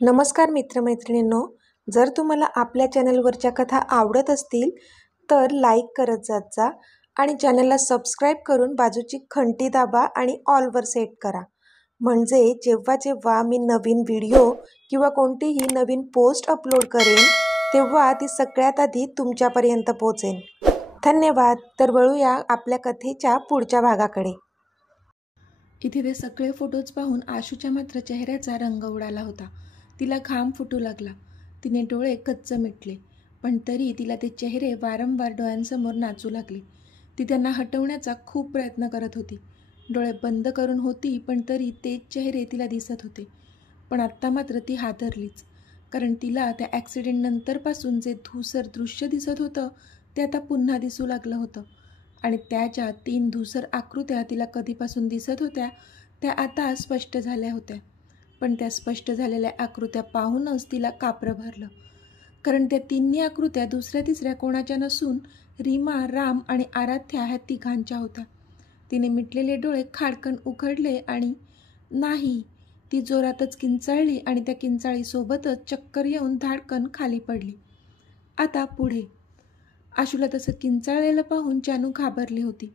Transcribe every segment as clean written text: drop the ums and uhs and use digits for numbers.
नमस्कार मित्रमैत्रिणींनो, जर तुम्हाला आपल्या चॅनलवरच्या कथा आवडत असतील तर लाईक करत जात जा आणि चॅनलला सबस्क्राईब करून बाजूची घंटी दाबा आणि ऑलवर सेट करा. म्हणजे जेव्हा जेव्हा मी नवीन व्हिडिओ किंवा कोणतीही नवीन पोस्ट अपलोड करेन तेव्हा ती सगळ्यात आधी तुमच्यापर्यंत पोहोचेल. धन्यवाद. तर वळूया आपल्या कथेच्या पुढच्या भागाकडे. इथे ते सगळे फोटोज पाहून आशूच्या मात्र चेहऱ्याचा रंग उडाला होता. तिला घाम फुटू लागला. तिने डोळे कच्च मिटले, पण तरी तिला ते चेहरे वारंवार डोळ्यांसमोर नाचू लागले. ती त्यांना हटवण्याचा खूप प्रयत्न करत होती. डोळे बंद करून होती, पण तरी तेच चेहरे तिला दिसत होते. पण आत्ता मात्र ती हादरलीच, कारण तिला त्या ॲक्सिडेंटनंतरपासून जे धूसर दृश्य दिसत होतं ते आता पुन्हा दिसू लागलं होतं. आणि त्या ज्या 3 धूसर आकृत्या तिला कधीपासून दिसत होत्या त्या आता स्पष्ट झाल्या होत्या. पण त्या स्पष्ट झालेल्या आकृत्या पाहूनच तिला कापरं भरलं, कारण त्या 3 आकृत्या दुसऱ्या तिसऱ्या कोणाच्या नसून रीमा, राम आणि आराध्या ह्या तिघांच्या होत्या. तिने मिटलेले डोळे खाडकन उघडले आणि नाही, ती जोरातच किंचाळली आणि त्या किंचाळीसोबतच चक्कर येऊन धाडकन खाली पडली. आता पुढे. आशूला तसं किंचाळलेलं पाहून जानू घाबरली होती,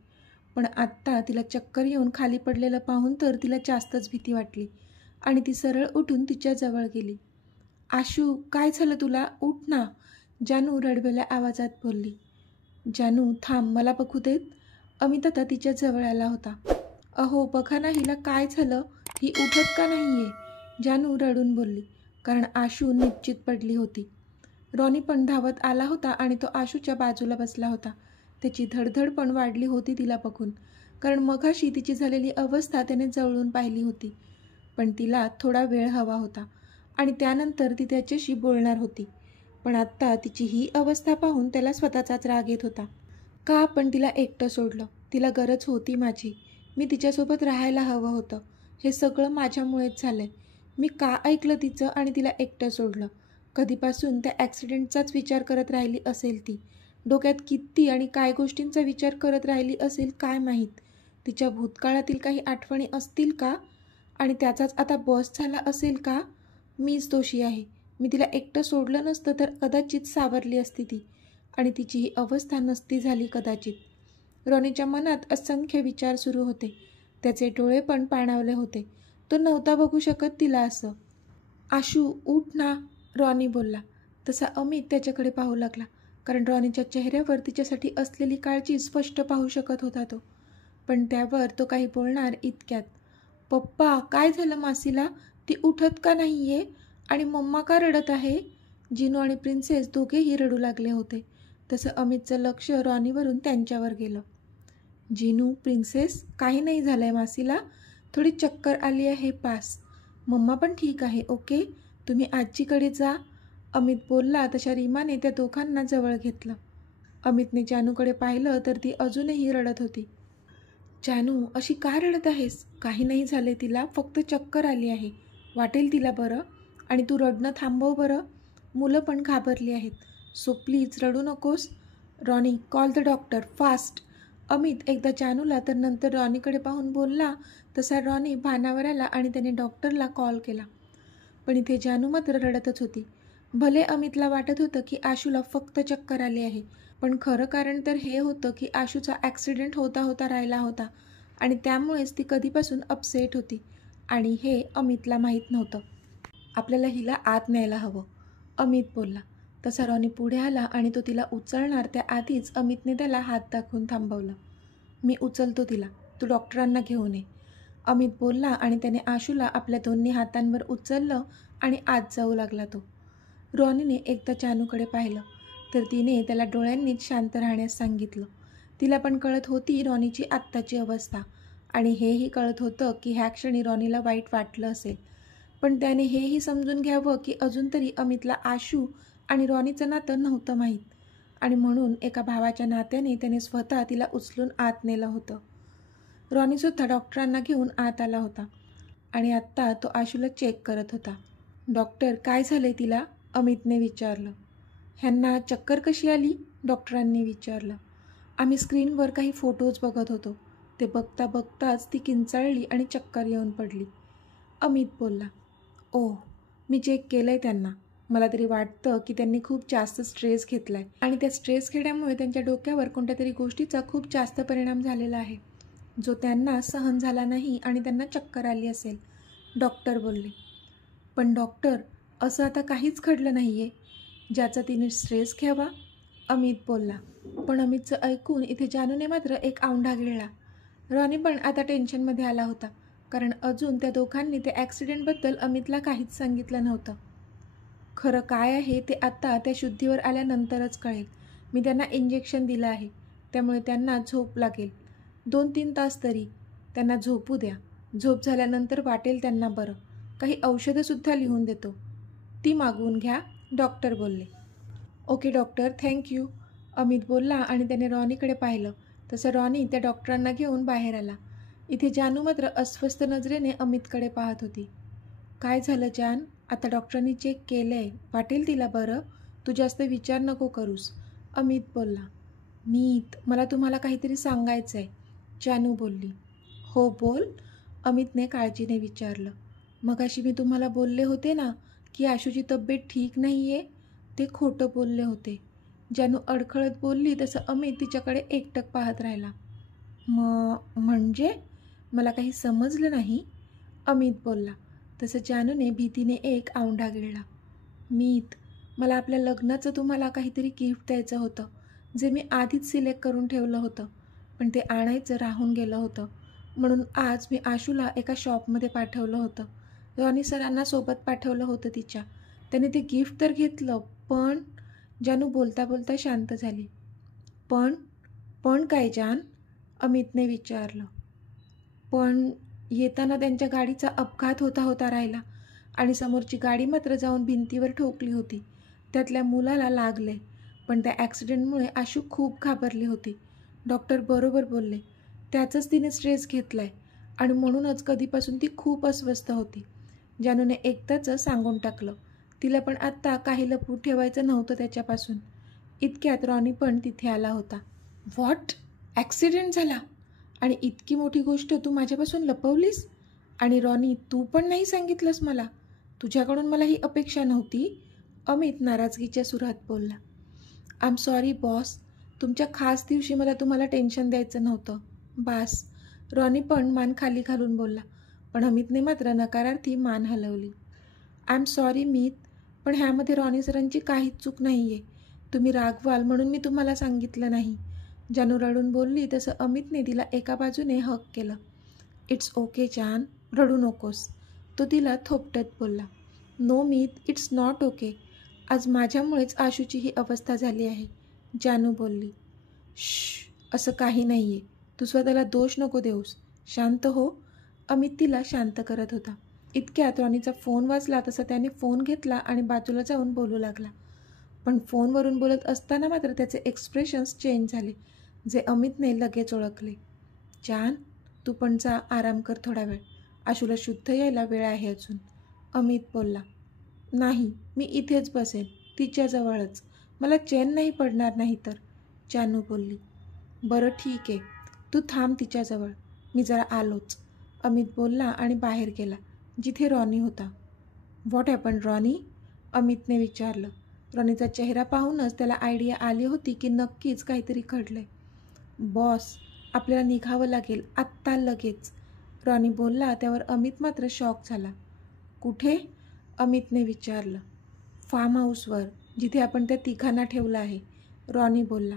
पण आत्ता तिला चक्कर येऊन खाली पडलेलं पाहून तर तिला जास्तच भीती वाटली आणि ती सरळ उठून तिच्या जवळ गेली. आशू, काय झालं तुला? उठ ना, जानू रडवेल्या आवाजात बोलली. जानू, थांब, मला बघू देत. अमित आता तिच्या जवळ आला होता. अहो बघा ना, हिला काय झालं? ही उठत का नाहीये? जानू रडून बोलली, कारण आशू निश्चित पडली होती. रॉनी पण धावत आला होता आणि तो आशूच्या बाजूला बसला होता. त्याची धडधड पण वाढली होती तिला बघून, कारण मघाशी तिची झालेली अवस्था त्याने जवळून पाहिली होती. पण तिला थोडा वेळ हवा होता आणि त्यानंतर ती त्याच्याशी बोलणार होती. पण आत्ता तिची ही अवस्था पाहून त्याला स्वतःचाच राग येत होता. का आपण तिला एकटं सोडलं? तिला गरज होती माझी. मी तिच्यासोबत राहायला हवं होतं. हे सगळं माझ्यामुळेच झालं आहे. मी का ऐकलं तिचं आणि तिला एकटं सोडलं? कधीपासून त्या ॲक्सिडेंटचाच विचार करत राहिली असेल ती. डोक्यात किती आणि काय गोष्टींचा विचार करत राहिली असेल काय माहीत. तिच्या भूतकाळातील काही आठवणी असतील का? आणि त्याचाच आता बस झाला असेल का? मीच दोषी आहे. मी तिला एकटं सोडलं नसतं तर कदाचित सावरली असती ती आणि तिची ही अवस्था नसती झाली कदाचित. रॉनीच्या मनात असंख्य विचार सुरू होते. त्याचे डोळे पण पाणावले होते. तो नव्हता बघू शकत तिला असं. आशू, उठ ना, रॉनी बोलला. तसा अमित त्याच्याकडे पाहू लागला, कारण रॉनीच्या चेहऱ्यावर तिच्यासाठी असलेली काळजी स्पष्ट पाहू शकत होता तो. पण त्यावर तो काही बोलणार इतक्यात. पप्पा, काय झालं मासीला? ती उठत का नाहीये? आणि मम्मा का रडत आहे? जिनू आणि प्रिन्सेस दोघेही रडू लागले होते. तसं अमितचं लक्ष रॉनीवरून त्यांच्यावर गेलं. जिनू, प्रिन्सेस, काही नाही झालंय मासीला. थोडी चक्कर आली आहे पास. मम्मा पण ठीक आहे. ओके, तुम्ही आजीकडे जा. अमित बोलला तशा रीमाने त्या दोघांना जवळ घेतलं. अमितने जानूकडे पाहिलं तर ती अजूनही रडत होती. जानू, अशी का रडत आहेस? काही नाही झाले तिला, फक्त चक्कर आली आहे. वाटेल तिला बरं. आणि तू रडणं थांबव बरं. मुलं पण घाबरली आहेत. सो प्लीज रडू नकोस. Ronnie, call the doctor fast. Amit एकदा जानूला तर नंतर रॉनीकडे पाहून बोलला तसा रॉनी भानावर आला आणि त्याने डॉक्टरला कॉल केला. पण इथे जानू मात्र रडतच होती. भले अमितला वाटत होतं की आशूला फक्त चक्कर आली आहे, पण खरं कारण तर हे होतं की आशूचा ॲक्सिडेंट होता होता राहिला होता आणि त्यामुळेच ती कधीपासून अपसेट होती आणि हे अमितला माहीत नव्हतं. आपल्याला हिला आत न्यायला हवं, अमित बोलला. तसा रॉनी पुढे आला आणि तो तिला उचलणार त्याआधीच अमितने त्याला हात दाखवून थांबवलं. मी उचलतो तिला, तू डॉक्टरांना घेऊन ये, अमित बोलला आणि त्याने आशूला आपल्या दोन्ही हातांवर उचललं आणि आत जाऊ लागला तो. रॉनीने एकदा जानूकडे पाहिलं तर तिने त्याला डोळ्यांनीच शांत राहण्यास सांगितलं. तिला पण कळत होती रॉनीची आत्ताची अवस्था आणि हेही कळत होतं की ह्या क्षणी रॉनीला वाईट वाटलं असेल. पण त्याने हेही समजून घ्यावं की अजून तरी अमितला आशू आणि रॉनीचं नातं नव्हतं माहीत आणि म्हणून एका भावाच्या नात्याने त्याने स्वतः तिला उचलून आत नेलं होतं. रॉनीसुद्धा डॉक्टरांना घेऊन आत आला होता आणि आत्ता तो आशूला चेक करत होता. डॉक्टर, काय झाले तिला? अमितने विचारलं. ह्यांना चक्कर कशी आली? डॉक्टरांनी विचारलं. आम्ही स्क्रीनवर काही फोटोज बघत होतो. ते बघता बघताच ती किंचाळली आणि चक्कर येऊन पडली, अमित बोलला. ओह, मी चेक केलं आहे त्यांना. मला तरी वाटतं की त्यांनी खूप जास्त स्ट्रेस घेतला आहे आणि त्या स्ट्रेस घेण्यामुळे त्यांच्या डोक्यावर कोणत्या तरी गोष्टीचा खूप जास्त परिणाम झालेला आहे, जो त्यांना सहन झाला नाही आणि त्यांना चक्कर आली असेल, डॉक्टर बोलले. पण डॉक्टर, असं आता काहीच घडलं नाही आहे ज्याचा तिने स्ट्रेस घ्यावा, अमित बोलला. पण अमितचं ऐकून इथे जानूने मात्र एक औंढा गिळला. रॉनी पण आता टेन्शनमध्ये आला होता, कारण अजून त्या दोघांनी त्या ॲक्सिडेंटबद्दल अमितला काहीच सांगितलं नव्हतं. खरं काय आहे ते आत्ता त्या शुद्धीवर आल्यानंतरच कळेल. मी त्यांना इंजेक्शन दिलं आहे, त्यामुळे त्यांना झोप लागेल. 2-3 तास तरी त्यांना झोपू द्या. झोप झाल्यानंतर वाटेल त्यांना बरं. काही औषधंसुद्धा लिहून देतो, ती मागवून घ्या, डॉक्टर बोलले. ओके डॉक्टर, थँक्यू, अमित बोलला आणि त्याने रॉनीकडे पाहिलं. तसं रॉनी त्या डॉक्टरांना घेऊन बाहेर आला. इथे जानू मात्र अस्वस्थ नजरेने अमितकडे पाहत होती. काय झालं जान? आता डॉक्टरांनी चेक केलं आहे, वाटेल तिला बरं. तू जास्त विचार नको करूस, अमित बोलला. मीत, मला तुम्हाला काहीतरी सांगायचं आहे, जानू बोलली. हो बोल, अमितने काळजीने विचारलं. मगाशी मी तुम्हाला बोलले होते ना की आशूची तब्येत ठीक नाही आहे, ते खोटं बोलले होते. जानू अडखळत बोलली. तसं अमित तिच्याकडे एकटक पाहत राहिला. म्हणजे? मला काही समजलं नाही, अमित बोलला. तसं जानूने भीतीने एक औंढा गिळला. मीत, मला आपल्या लग्नाचं तुम्हाला काहीतरी गिफ्ट द्यायचं होतं, जे मी आधीच सिलेक्ट करून ठेवलं होतं, पण ते आणायचं राहून गेलं होतं. म्हणून आज मी आशूला एका शॉपमध्ये पाठवलं होतं. रॉनी सरांना सोबत पाठवलं होतं तिच्या. त्याने ते गिफ्ट तर घेतलं, पण जानू बोलता बोलता शांत झाली. पण काय जान? अमितने विचारलं. पण येताना त्यांच्या गाडीचा अपघात होता राहिला आणि समोरची गाडी मात्र जाऊन भिंतीवर ठोकली होती. त्यातल्या मुलाला लागले, पण त्या ॲक्सिडेंटमुळे आशू खूप घाबरली होती. डॉक्टर बरोबर बोलले, त्याचंच तिने स्ट्रेस घेतला आहे आणि म्हणूनच कधीपासून ती खूप अस्वस्थ होती. जानूने एकदाच सांगून टाकलं. तिला पण आत्ता काही लपवून ठेवायचं नव्हतं त्याच्यापासून. इतक्यात रॉनी पण तिथे आला होता. व्हॉट? ॲक्सिडेंट झाला आणि इतकी मोठी गोष्ट तू माझ्यापासून लपवलीस? आणि रॉनी, तू पण नाही सांगितलंस मला? तुझ्याकडून मला ही अपेक्षा नव्हती, अमित नाराजगीच्या सुरात बोलला. आय एम सॉरी बॉस, तुमच्या खास दिवशी मला तुम्हाला टेन्शन द्यायचं नव्हतं. बास, रॉनी पण मान खाली घालून बोलला. पण अमितने मात्र नकारार्थी मान हलवली. आय एम सॉरी मीत, पण ह्यामध्ये रॉनी सरांची काहीच चूक नाही आहे. तुम्ही रागवाल म्हणून मी तुम्हाला सांगितलं नाही, जानू रडून बोलली. तसं अमितने तिला एका बाजूने हक केलं. इट्स ओके जान, रडू नकोस, तो तिला थोपटत बोलला. No Meet, it's not okay. आज माझ्यामुळेच आशूची ही अवस्था झाली आहे, जानू बोलली. असं काही नाही आहे, तू स्वतःला दोष नको देऊस, शांत हो, अमित तिला शांत करत होता. इतक्यात रॉनीचा फोन वाजला. तसा त्याने फोन घेतला आणि बाजूला जाऊन बोलू लागला. पण फोनवरून बोलत असताना मात्र त्याचे एक्सप्रेशन्स चेंज झाले, जे अमितने लगेच ओळखले. जान, तू पण जा, आराम कर थोडा वेळ, आशूला शुद्ध यायला वेळ आहे अजून, अमित बोलला. नाही, मी इथेच बसेन, तिच्याजवळच, मला चैन नाही पडणार नाही तर, जानू बोलली. बरं ठीक आहे, तू थांब तिच्याजवळ, मी जरा आलोच, अमित बोलला आणि बाहेर गेला, जिथे रॉनी होता. What happen Ronnie? अमितने विचारलं. रॉनीचा चेहरा पाहूनच त्याला आयडिया आली होती की नक्कीच काहीतरी घडलंय. बॉस, आपल्याला निघावं लागेल आत्ता लगेच, रॉनी बोलला. त्यावर अमित मात्र शॉक झाला. कुठे? अमितने विचारलं. फार्म हाऊसवर, जिथे आपण त्या तिघांना ठेवलं आहे, रॉनी बोलला.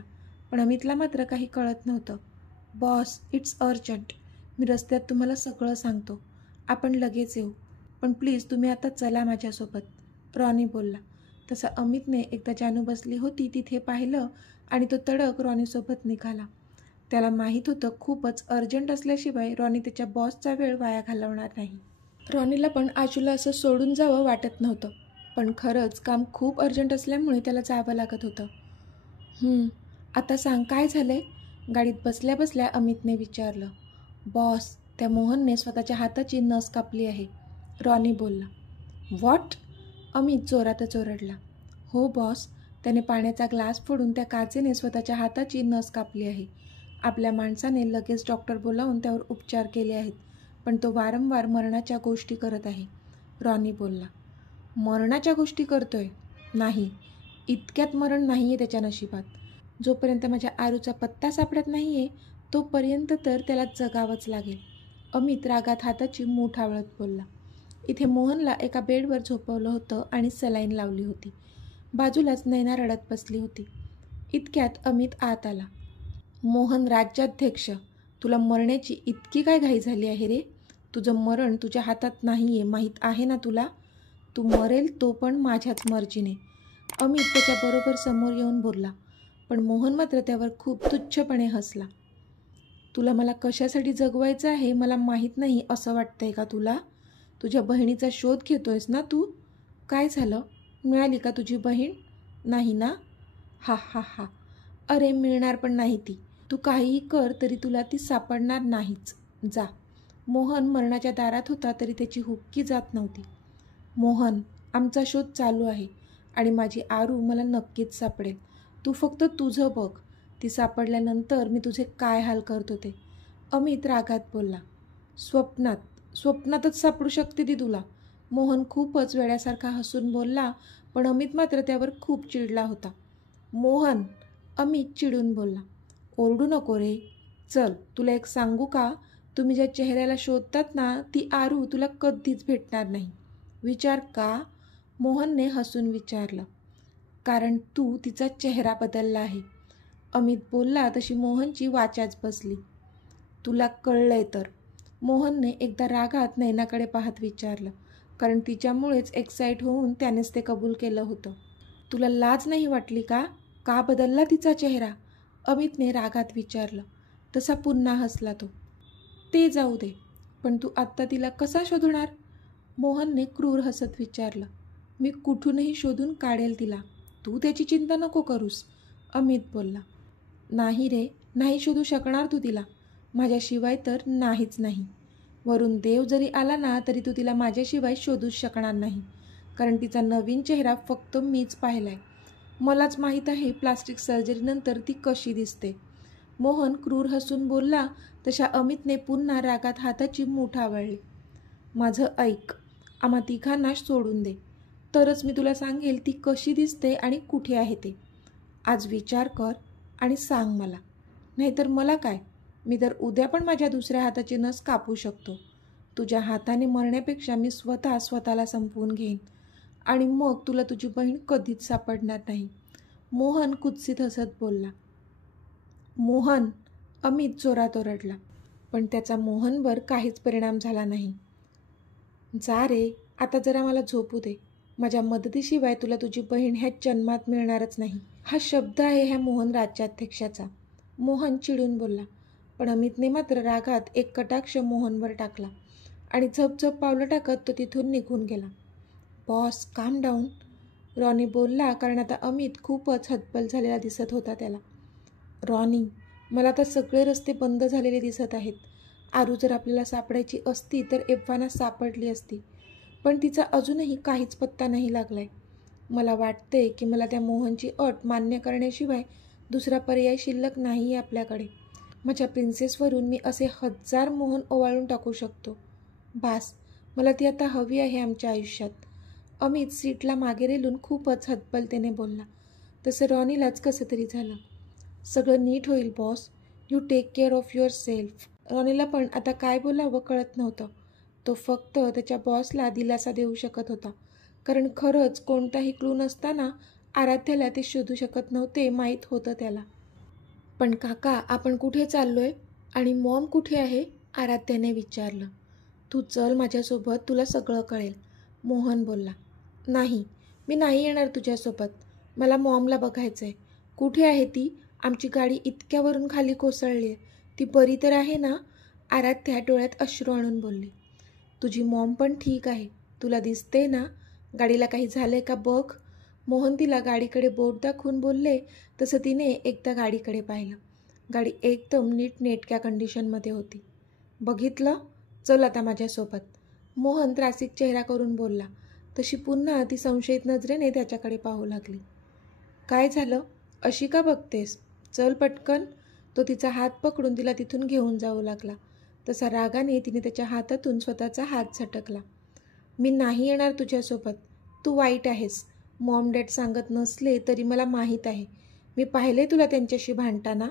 पण अमितला मात्र काही कळत नव्हतं. बॉस, इट्स अर्जंट, मी रस्त्यात तुम्हाला सगळं सांगतो, आपण लगेच येऊ, पण प्लीज तुम्ही आता चला माझ्यासोबत, रॉनी बोलला. तसं अमितने एकदा जानू बसली होती तिथे पाहिलं आणि तो तडक रॉनीसोबत निघाला. त्याला माहीत होतं खूपच अर्जंट असल्याशिवाय रॉनी त्याच्या बॉसचा वेळ वाया घालवणार नाही. रॉनीला पण आशूला असं सोडून जावं वाटत नव्हतं, पण खरंच काम खूप अर्जंट असल्यामुळे त्याला जावं लागत होतं. आता सांग, काय झालंय? गाडीत बसल्या बसल्या अमितने विचारलं. बॉस, त्या मोहनने स्वतःच्या हाताची नस कापली आहे, रॉनी बोलला. व्हॉट? अमित जोरातच ओरडला. हो बॉस, त्याने पाण्याचा ग्लास फोडून त्या काचेने स्वतःच्या हाताची नस कापली आहे. आपल्या माणसाने लगेच डॉक्टर बोलावून त्यावर उपचार केले आहेत, पण तो वारंवार मरणाच्या गोष्टी करत आहे, रॉनी बोलला. मरणाच्या गोष्टी करतोय? नाही, इतक्यात मरण नाही आहे त्याच्या नशिबात. जोपर्यंत माझ्या आरूचा पत्ता सापडत नाही आहे तोपर्यंत तर त्याला जगावंच लागेल. अमित रागात हाताची मूठ आवळत बोलला. इथे मोहनला एका बेडवर झोपवलं होतं आणि सलाईन लावली होती. बाजूलाच नैना रडत बसली होती. इतक्यात अमित आत आला. मोहन राज्याध्यक्ष, तुला मरण्याची इतकी काय घाई झाली आहे रे? तुझं मरण तुझ्या हातात नाही आहे, माहीत आहे ना तुला? तू मरेल तो पण माझ्याच मर्जीने. अमित त्याच्याबरोबर समोर येऊन बोलला, पण मोहन मात्र त्यावर खूप तुच्छपणे हसला. तुला मला कशासाठी जगवायचं आहे मला माहीत नाही असं वाटतंय का तुला? तुझ्या बहिणीचा शोध घेतोयस ना तू? काय झालं, मिळाली का तुझी बहीण? नाही ना? हा हा हा. अरे मिळणार पण नाही ती. तू काहीही कर तरी तुला ती सापडणार नाहीच. जा. मोहन मरणाच्या दारात होता तरी त्याची हुक्की जात नव्हती. मोहन, आमचा शोध चालू आहे आणि माझी आरू मला नक्कीच सापडेल. तू फक्त तुझं बघ. ती सापडल्यानंतर मी तुझे काय हाल करतो ते. अमित रागात बोलला. स्वप्नातच सापडू शकते ती तुला. मोहन खूपच वेड्यासारखा हसून बोलला, पण अमित मात्र त्यावर खूप चिडला होता. मोहन, अमित चिडून बोलला. ओरडू नको रे. चल, तुला एक सांगू का? तुम्ही ज्या चेहऱ्याला शोधतात ना ती आरू तुला कधीच भेटणार नाही. विचार का? मोहनने हसून विचारलं. कारण तू तिचा चेहरा बदलला आहे. अमित बोलला तशी मोहनची वाचाच बसली. तुला कळलंय तर? मोहनने एकदा रागात नैनाकडे पाहत विचारलं, कारण तिच्यामुळेच एक्साईट होऊन त्यानेच ते कबूल केलं होतं. तुला लाज नाही वाटली का? का बदलला तिचा चेहरा? अमितने रागात विचारलं. तसा पुन्हा हसला तो. ते जाऊ दे, पण तू आत्ता तिला कसा शोधणार? मोहनने क्रूर हसत विचारलं. मी कुठूनही शोधून काढेल तिला. तू त्याची चिंता नको करूस. अमित बोलला. नाही रे, नाही शोधू शकणार तू तिला. माझ्याशिवाय तर नाहीच नाही. वरून देव जरी आला ना तरी तू तिला माझ्याशिवाय शोधूच शकणार नाही. कारण तिचा नवीन चेहरा फक्त मीच पाहिलाय. मलाच माहीत आहे प्लास्टिक सर्जरीनंतर ती कशी दिसते. मोहन क्रूर हसून बोलला तशा अमितने पुन्हा रागात हाताची मूठ आवळली. माझं ऐक, आम्हा तिघांना सोडून दे. तरच मी तुला सांगेल ती कशी दिसते आणि कुठे आहे ते. आज विचार कर आणि सांग मला. नाहीतर मला काय, मी तर उद्या पण माझ्या दुसऱ्या हाताची नस कापू शकतो. तुझ्या हाताने मरण्यापेक्षा मी स्वतःला संपवून घेईन आणि मग तुला तुझी बहीण कधीच सापडणार नाही. मोहन कुत्सित हसत बोलला. मोहन, अमित जोरात ओरडला, पण त्याचा मोहनवर काहीच परिणाम झाला नाही. जा रे, आता जरा मला झोपू दे. माझ्या मदतीशिवाय तुला तुझी बहीण ह्या जन्मात मिळणारच नाही. हा शब्द आहे ह्या मोहन राज्याध्यक्षाचा. मोहन चिडून बोलला, पण अमितने मात्र रागात एक कटाक्ष मोहनवर टाकला आणि झपझप पावलं टाकत तो तिथून निघून गेला. बॉस, काम डाऊन, रॉनी बोलला, कारण आता अमित खूपच हतबल झालेला दिसत होता त्याला. रॉनी, मला आता सगळे रस्ते बंद झालेले दिसत आहेत. आरू जर आपल्याला सापडायची असती तर एव्हाना सापडली असती, पण तिचा अजूनही काहीच पत्ता नाही लागलाय. मला वाटते की मला त्या मोहनची अट मान्य करण्याशिवाय दुसरा पर्याय शिल्लक नाही आहे आपल्याकडे. माझ्या प्रिन्सेसवरून मी असे 1000 मोहन ओवाळून टाकू शकतो. बास, मला ती आता हवी आहे आमच्या आयुष्यात. अमित सीटला मागे रेलून खूपच हतबलतेने बोलला. तसं रॉनीलाच कसं तरी झालं. सगळं नीट होईल boss. You take care of your self. रॉनीला पण आता काय बोलावं कळत नव्हतं. तो फक्त त्याच्या बॉसला दिलासा देऊ शकत होता, कारण खरंच कोणताही क्लू नसताना आराध्याला ते शोधू शकत नव्हते माहीत होतं त्याला. पण काका, आपण कुठे चाललोय आणि मॉम कुठे आहे? आराध्याने विचारलं. तू चल माझ्यासोबत, तुला सगळं कळेल. मोहन बोलला. नाही, मी नाही येणार तुझ्यासोबत. मला मॉमला बघायचं आहे. कुठे आहे ती? आमची गाडी इतक्यावरून खाली कोसळली आहे. ती बरी तर आहे ना? आराध्या डोळ्यात अश्रू आणून बोलली. तुझी मॉम पण ठीक आहे. तुला दिसते ना? गाडीला काही झालंय का बघ. मोहन तिला गाडीकडे बोट दाखवून बोलले, तसं तिने एकदा गाडीकडे पाहिलं. गाडी एकदम नीटनेटक्या कंडिशनमध्ये होती. बघितलं? चल आता माझ्यासोबत. मोहन त्रासिक चेहरा करून बोलला. तशी पुन्हा ती संशयित नजरेने त्याच्याकडे पाहू लागली. काय झालं? अशी का बघतेस? चल पटकन. तो तिचा हात पकडून तिला तिथून घेऊन जाऊ लागला. तसा रागाने तिने त्याच्या हातातून स्वतःचा हात झटकला. मी नाही येणार तुझ्यासोबत. तू वाईट आहेस. मॉम डॅड सांगत नसले तरी मला माहीत आहे. मी पाहिले तुला त्यांच्याशी भांडताना.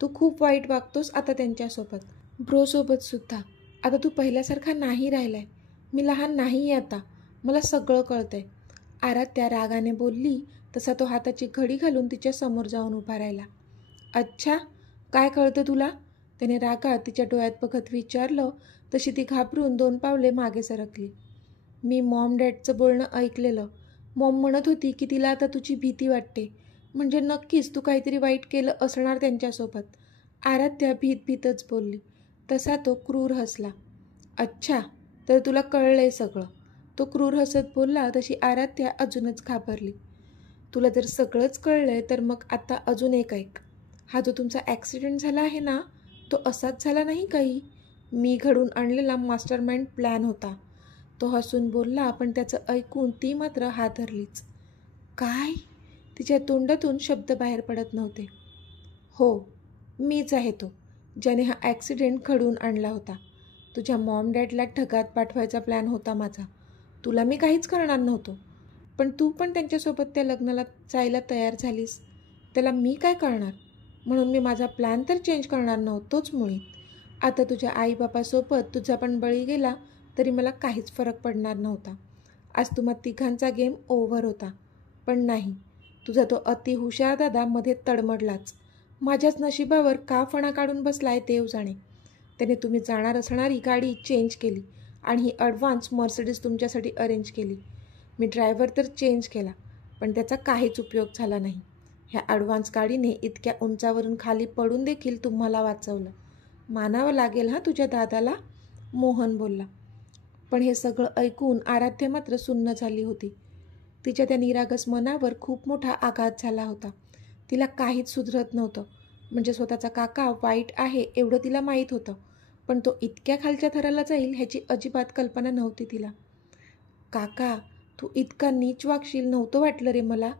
तू खूप वाईट वागतोस आता त्यांच्यासोबत, ब्रोसोबतसुद्धा. आता तू पहिल्यासारखा नाही राहिलाय. मी लहान नाही आहे आता. मला सगळं कळतंय. आराध्या रागाने बोलली तसा तो हाताची घडी घालून तिच्या समोर जाऊन उभा राहिला. अच्छा, काय कळतं तुला? त्याने रागात तिच्या डोळ्यात बघत विचारलं. तशी ती घाबरून 2 पावले मागे सरकली. मी मॉम डॅडचं बोलणं ऐकलेलं. मॉम म्हणत होती की तिला आता तुझी भीती वाटते. म्हणजे नक्कीच तू काहीतरी वाईट केलं असणार त्यांच्यासोबत. आराध्या भीतभीतच बोलली. तसा तो क्रूर हसला. अच्छा, तर तुला कळलंय सगळं. तो क्रूर हसत बोलला तशी आराध्या अजूनच घाबरली. तुला जर सगळंच कळलंय तर मग आता अजून एक ऐक. हा जो तुमचा ॲक्सिडेंट झाला आहे ना, तो असाच झाला नाही काही. मी घडून आणलेला मास्टरमाइंड प्लॅन होता. तो हसून बोलला, पण त्याचं ऐकून ती मात्र हादरलीच. काय? तिच्या तोंडातून शब्द बाहेर पडत नव्हते. हो, मीच आहे तो, ज्याने हा ॲक्सिडेंट घडवून आणला होता. तुझ्या मॉम डॅडला ढगात पाठवायचा प्लॅन होता माझा. तुला मी काहीच करणार नव्हतो. पण तू पण त्यांच्यासोबत त्या लग्नाला जायला तयार झालीस. त्याला मी काय करणार? म्हणून मी माझा प्लॅन तर चेंज करणार नव्हतोच मुळीत. आता तुझ्या आईबापासोबत तुझा पण बळी गेला तरी मला काहीच फरक पडणार नव्हता. आज तुम्हा तिघांचा गेम ओव्हर होता. पण नाही, तुझा तो अतिहुशार दादा मध्ये तडमडलाच. माझ्याच नशिबावर का फणा काढून बसलाय देव जाणे. त्याने तुम्ही जाणार असणारी गाडी चेंज केली आणि ही ॲडव्हान्स मर्सिडीज तुमच्यासाठी अरेंज केली. मी ड्रायव्हर तर चेंज केला, पण त्याचा काहीच उपयोग झाला नाही. ह्या ॲडव्हान्स गाडीने इतक्या उंचावरून खाली पडून देखील तुम्हाला वाचवलं. मानावं लागेल हा तुझ्या दादाला, मोहन बोलला. पण हे सगळं ऐकून आराध्या मात्र सुन्न झाली होती. तिच्या त्या निरागस मनावर खूप मोठा आघात झाला होता. तिला काहीच सुधरत नव्हतं. म्हणजे स्वतःचा काका वाईट आहे एवढं तिला माहीत होतं, पण तो इतक्या खालच्या थराला जाईल ह्याची अजिबात कल्पना नव्हती तिला. काका, तू इतका नीच वागशील नव्हतं वाटलं रे मला,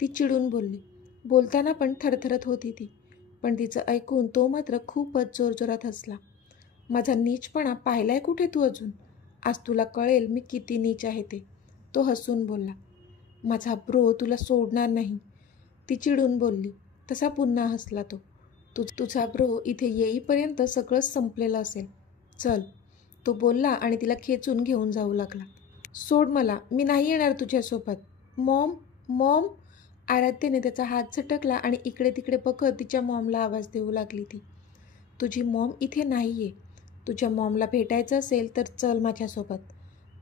ती चिडून बोलली. बोलताना पण थरथरत होती ती. पण तिचं ऐकून तो मात्र खूपच जोरजोरात हसला. माझा नीचपणा पाहिलाय कुठे तू अजून? आज तुला कळेल मी किती नीच आहे ते, तो हसून बोलला. माझा ब्रो तुला सोडणार नाही, ती चिडून बोलली. तसा पुन्हा हसला तो. तुझा ब्रो इथे येईपर्यंत सगळंच संपलेलं असेल. चल, तो बोलला आणि तिला खेचून घेऊन जाऊ लागला. सोड मला, मी नाही येणार तुझ्यासोबत. Maugham, Maugham. आराध्याने त्याचा हात झटकला आणि इकडे तिकडे बघत तिच्या मॉमला आवाज देऊ लागली ती. तुझी मॉम इथे नाही आहे. तुझ्या मॉमला भेटायचं असेल तर चल माझ्यासोबत,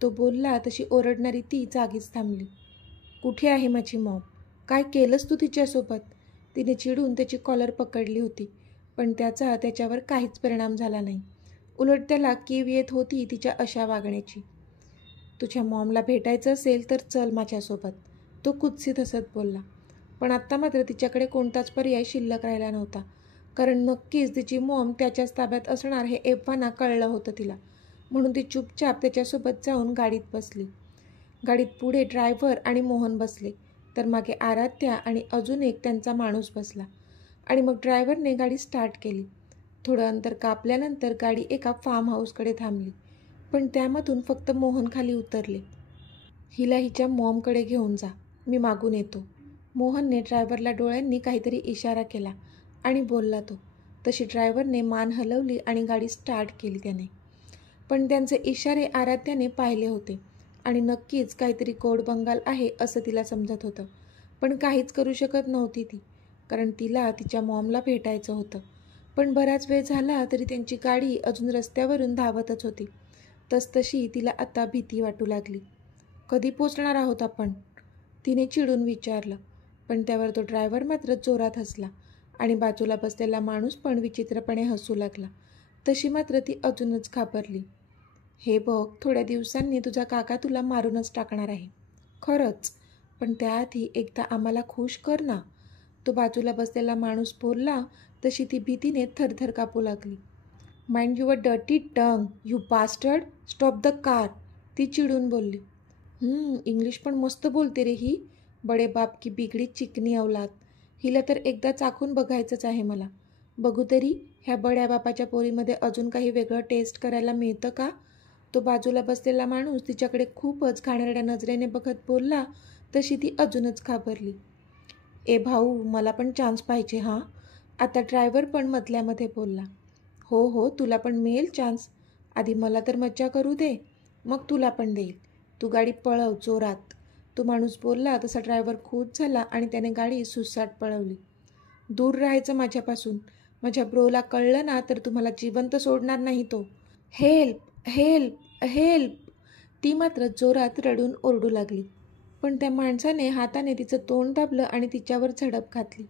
तो बोलला. तशी ओरडणारी ती जागीच थांबली. कुठे आहे माझी मॉम? काय केलंस तू तिच्यासोबत? तिने चिडून त्याची कॉलर पकडली होती, पण त्याचा त्याच्यावर काहीच परिणाम झाला नाही. उलट त्याला कीव येत होती तिच्या अशा वागण्याची. तुझ्या मॉमला भेटायचं असेल तर चल माझ्यासोबत, तो कुत्सित हसत बोलला. पण आत्ता मात्र तिच्याकडे कोणताच पर्याय शिल्लक राहिला नव्हता, कारण नक्कीच तिची मॉम त्याच्याच ताब्यात असणार हे एव्हाना कळलं होतं तिला. म्हणून ती चुपचाप त्याच्यासोबत जाऊन गाडीत बसली. गाडीत पुढे ड्रायव्हर आणि मोहन बसले, तर मागे आराध्या आणि अजून एक त्यांचा माणूस बसला. आणि मग ड्रायव्हरने गाडी स्टार्ट केली. थोडं अंतर कापल्यानंतर गाडी एका फार्म हाऊसकडे थांबली, पण त्यामधून फक्त मोहन खाली उतरले. हिला हिच्या मॉमकडे घेऊन जा, मी मागून येतो. मोहनने ड्रायव्हरला डोळ्यांनी काहीतरी इशारा केला आणि बोलला तो. तशी ड्रायव्हरने मान हलवली आणि गाडी स्टार्ट केली त्याने. पण त्यांचे इशारे आराध्याने पाहिले होते आणि नक्कीच काहीतरी कोड बंगाल आहे असं तिला समजत होतं. पण काहीच करू शकत नव्हती ती, कारण तिला तिच्या मॉमला भेटायचं होतं. पण बराच वेळ झाला तरी त्यांची गाडी अजून रस्त्यावरून धावतच होती. तसतशी तिला आता भीती वाटू लागली. कधी पोचणार आहोत आपण? तिने चिडून विचारलं. पण त्यावर तो ड्रायव्हर मात्र जोरात हसला आणि बाजूला बसलेला माणूस पण विचित्रपणे हसू लागला. तशी मात्र ती अजूनच घाबरली. हे बघ, थोड्या दिवसांनी तुझा काका तुला मारूनच टाकणार आहे. खरंच, पण त्याआधी एकदा आम्हाला खुश कर ना, तो बाजूला बसलेला माणूस बोलला. तशी ती भीतीने थरथर कापू लागली. Mind your dirty tongue, you bastard, stop the car, ती चिडून बोलली. इंग्लिश पण मस्त बोलते रे ही, बडे बाप की बिगडी चिकनी औलाद. हिला तर एकदा चाखून बघायचंच आहे मला. बघू तरी ह्या बड्या बापाच्या पोरीमध्ये अजून काही वेगळं टेस्ट करायला मिळतं का? तो बाजूला बसलेला माणूस तिच्याकडे खूपच घाणेरड्या नजरेने बघत बोलला तशी ती अजूनच घाबरली. ए भाऊ, मला पण चान्स पाहिजे हां. आता ड्रायव्हर पण मधल्यामध्ये बोलला. हो हो, तुला पण मिळेल चान्स. आधी मला तर मज्जा करू दे, मग तुला पण देईल. तू गाडी पळव जोरात. तो माणूस बोलला तसा ड्रायव्हर खुश झाला आणि त्याने गाडी सुसाट पळवली. दूर राहायचं माझ्यापासून. माझ्या ब्रोला कळलं ना तर तुम्हाला जिवंत सोडणार नाही तो. Help help help. ती मात्र जोरात रडून ओरडू लागली. पण त्या माणसाने हाताने तिचं तोंड दाबलं आणि तिच्यावर झडप घातली.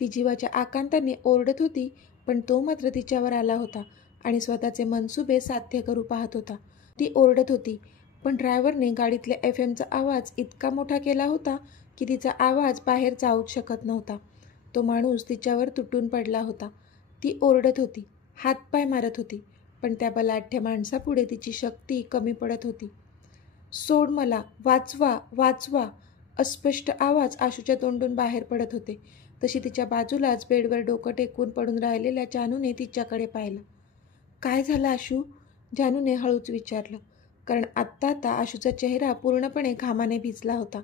ती जीवाच्या आकांताने ओरडत होती, पण तो मात्र तिच्यावर आला होता आणि स्वतःचे मनसुबे साध्य करू पाहत होता. ती ओरडत होती, पण ड्रायव्हरने गाडीतल्या FM चा आवाज इतका मोठा केला होता की तिचा आवाज बाहेर जाऊच शकत नव्हता. तो माणूस तिच्यावर तुटून पडला होता. ती ओरडत होती, हातपाय मारत होती, पण त्या बलाढ्य माणसापुढे तिची शक्ती कमी पडत होती. सोड मला, वाचवा वाचवा. अस्पष्ट आवाज आशूच्या तोंडून बाहेर पडत होते. तशी तिच्या बाजूलाच बेडवर डोकं टेकून पडून राहिलेल्या जानूने तिच्याकडे पाहिलं. काय झालं आशू? जानूने हळूच विचारलं, कारण आत्ता आशूचा चेहरा पूर्णपणे घामाने भिजला होता.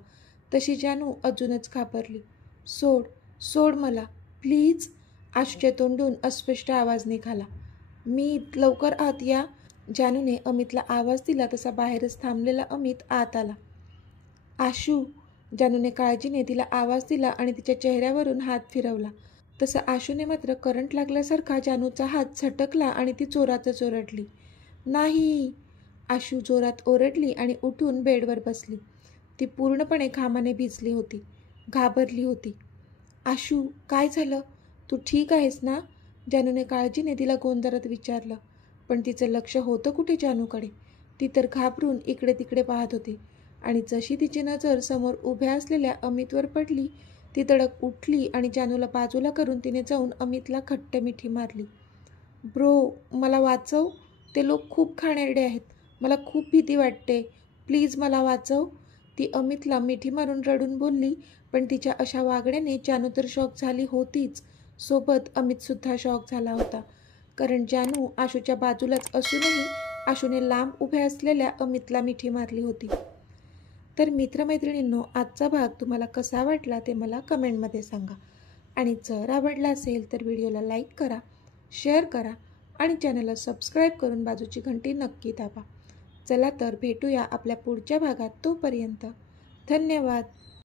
तशी जानू अजूनच घाबरली. सोड सोड मला प्लीज. आशूच्या तोंडून अस्पष्ट आवाज निघाला. मी लवकर आत या. जानूने अमितला आवाज दिला तसा बाहेरच थांबलेला अमित आत आला. आशू. जानूने काळजीने तिला आवाज दिला आणि तिच्या चेहऱ्यावरून हात फिरवला. तसं आशूने मात्र करंट लागल्यासारखा जानूचा हात झटकला आणि ती जोरातच ओरडली. नाही. आशू जोरात ओरडली आणि उठून बेडवर बसली. ती पूर्णपणे घामाने भिजली होती, घाबरली होती. आशू, काय झालं? तू ठीक आहेस ना? जानूने काळजीने तिला गोंधळत विचारलं. पण तिचं लक्ष होतं कुठे जानूकडे? ती तर घाबरून इकडे तिकडे पाहत होती आणि जशी तिची नजर समोर उभ्या असलेल्या अमितवर पडली, ती तडक उठली आणि जानूला बाजूला करून तिने जाऊन अमितला घट्ट मिठी मारली. ब्रो, मला वाचव. ते लोक खूप घाणेरडे आहेत. मला खूप भीती वाटते. प्लीज मला वाचव. ती अमितला मिठी मारून रडून बोलली, पण तिच्या अशा वागण्याने जानू तर शॉक झाली होतीच, सोबत अमितसुद्धा शॉक झाला होता. कारण जानू आशूच्या बाजूलाच असूनही आशूने लांब उभ्या असलेल्या अमितला मिठी मारली होती. तर मित्रमैत्रिणींनो, आजचा भाग तुम्हाला कसा वाटला ते मला कमेंटमध्ये सांगा. आणि जर आवडला असेल तर व्हिडिओला लाईक करा, शेअर करा आणि चॅनलला सबस्क्राईब करून बाजूची घंटी नक्की दाबा. चला तर भेटूया आपल्या पुढच्या भागात. तोपर्यंत धन्यवाद.